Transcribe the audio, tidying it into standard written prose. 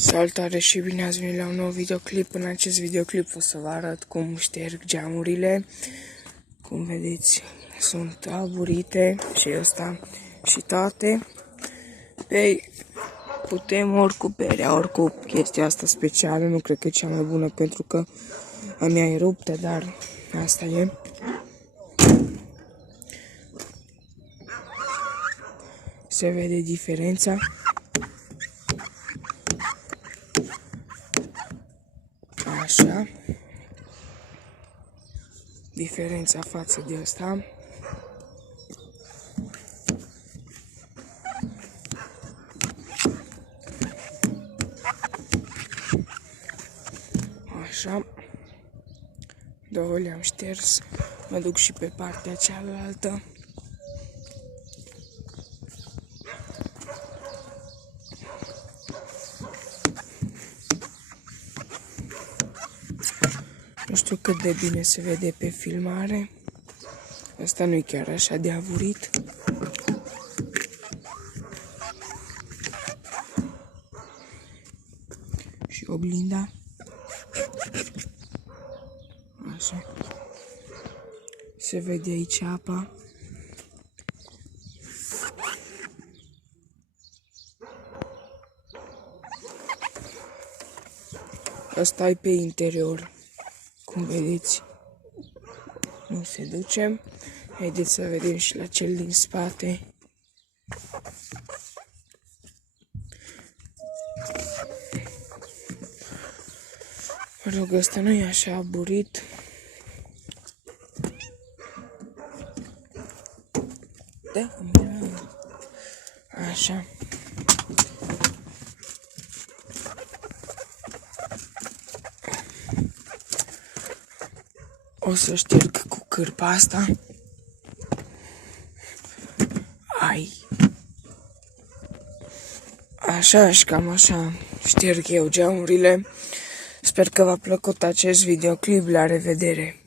Salutare și bine ați venit la un nou videoclip. În acest videoclip o să vă arăt cum șterg geamurile. Cum vedeți, sunt aburite și ăsta și toate. Păi, putem ori cu perea, ori cu chestia asta specială. Nu cred că e cea mai bună pentru că a mea e ruptă, dar asta e. Se vede diferența. Așa. Diferența față de asta. Așa. Două le-am șters. Mă duc și pe partea cealaltă. Nu știu cât de bine se vede pe filmare. Asta nu e chiar așa de avurit. Și oglinda. Așa. Se vede aici apa. Asta e pe interior. Cum vedeți, nu se duce. Haideți să vedem și la cel din spate. Mă rog, ăsta nu e așa aburit. Da, așa. O să șterg cu cârpa asta. Ai. Așa și cam așa șterg eu geamurile. Sper că v-a plăcut acest videoclip. La revedere!